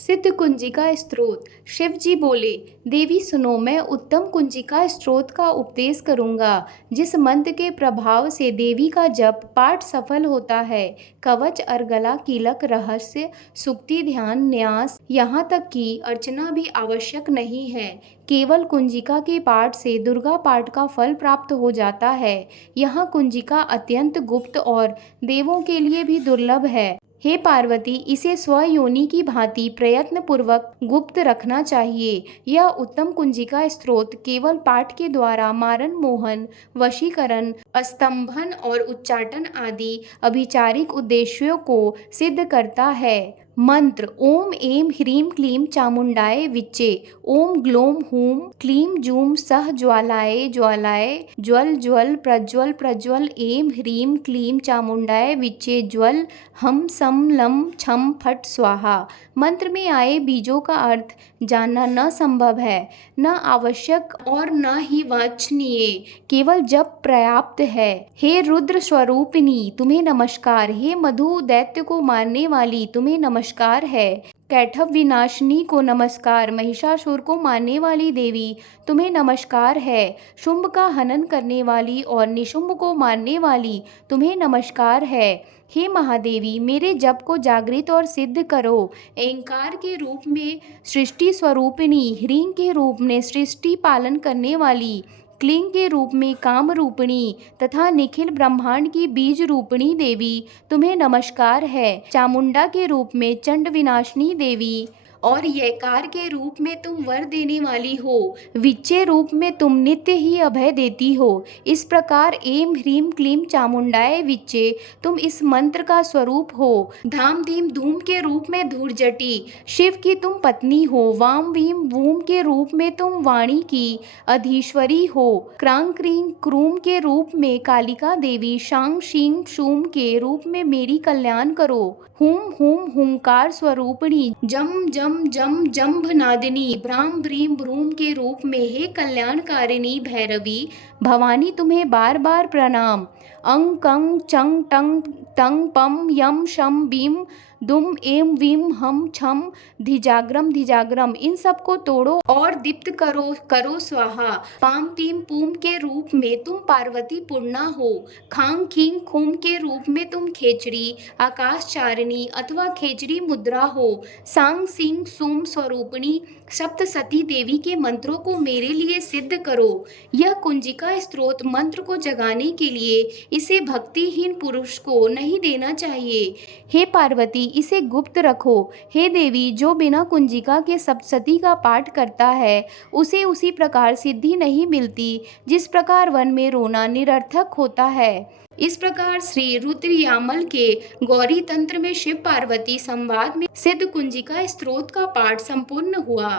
सिद्ध कुंजिका स्तोत्र। शिव जी बोले, देवी सुनो, मैं उत्तम कुंजिका स्तोत्र का उपदेश करूंगा, जिस मंत्र के प्रभाव से देवी का जप पाठ सफल होता है। कवच, अर्गला, कीलक, रहस्य, सुक्ति, ध्यान, न्यास, यहाँ तक कि अर्चना भी आवश्यक नहीं है। केवल कुंजिका के पाठ से दुर्गा पाठ का फल प्राप्त हो जाता है। यह कुंजिका अत्यंत गुप्त और देवों के लिए भी दुर्लभ है। हे पार्वती, इसे स्वयोनि की भांति प्रयत्न पूर्वक गुप्त रखना चाहिए। यह उत्तम कुंजिका स्तोत्र केवल पाठ के द्वारा मारण, मोहन, वशीकरण, स्तंभन और उच्चाटन आदि अभिचारिक उद्देश्यों को सिद्ध करता है। मंत्र। ओम ऐं ह्रीं क्लीं चामुंडाय विच्चे। ओम ग्लौं हूं क्लीं जूं सः ज्वालाय ज्वालाय ज्वल ज्वल प्रज्वल प्रज्वल। ऐं ह्रीं क्लीं चामुंडाय विच्चे ज्वल हम सम लम छम फट स्वाहा। मंत्र में आए बीजों का अर्थ जानना न संभव है, न आवश्यक और न ही वांछनीय, केवल जप पर्याप्त है। हे रुद्र स्वरूपिणी, तुम्हें नमस्कार। हे मधु दैत्य को मारने वाली, तुम्हें नमस्कार है। कैटभ विनाशिनी को नमस्कार। महिषासुर को मारने वाली देवी, तुम्हें नमस्कार है। शुंभ का हनन करने वाली और निशुंभ को मारने वाली, तुम्हें नमस्कार है। हे महादेवी, मेरे जप को जागृत और सिद्ध करो। ऐंकार के रूप में सृष्टि स्वरूपिणी, ह्रीं के रूप में सृष्टि पालन करने वाली, क्लीं के रूप में काम रूपिणी तथा निखिल ब्रह्मांड की बीज रूपिणी देवी, तुम्हें नमस्कार है। चामुंडा के रूप में चंड विनाशिनी देवी और यकार के रूप में तुम वर देने वाली हो। विच्चे रूप में तुम नित्य ही अभय देती हो। इस प्रकार ऐं ह्रीं क्लीं चामुंडाय विच्चे तुम इस मंत्र का स्वरूप हो। धाम धीम धूम के रूप में धूर्जटी शिव की तुम पत्नी हो। वाम वीम वूम के रूप में तुम वाणी की अधीश्वरी हो। क्रांग क्रीं क्रूम के रूप में कालिका देवी, शांग शींग शूम के रूप में मेरी कल्याण करो। हुम हुम हुंकार स्वरूपिणी, जम जम जम जम्भ नादिनी, भ्राम भ्रीम भ्रूम के रूप में हे कल्याणकारिणी भैरवी भवानी, तुम्हें बार बार प्रणाम। अंग कंग चंग टंग टंग पम यम शम बीम दुम एम वीम हम छम धिजाग्रम धिजाग्रम, इन सब को तोड़ो और दीप्त करो करो स्वाहा। पाम पीम पूम के रूप में तुम पार्वती पूर्णा हो। खांग खींग खूम के रूप में तुम खेचरी आकाशचारिणी अथवा खेचरी मुद्रा हो। सांग सिंह सुम स्वरूपिणी सप्तसती देवी के मंत्रों को मेरे लिए सिद्ध करो। यह कुंजिका स्तोत्र मंत्र को जगाने के लिए इसे भक्तिहीन पुरुष को नहीं देना चाहिए। हे पार्वती, इसे गुप्त रखो। हे देवी, जो बिना कुंजिका के सप्तसती का पाठ करता है उसे उसी प्रकार सिद्धि नहीं मिलती जिस प्रकार वन में रोना निरर्थक होता है। इस प्रकार श्री रुद्र यामल के गौरी तंत्र में शिव पार्वती संवाद में सिद्ध कुंजिका स्तोत्र का पाठ संपूर्ण हुआ।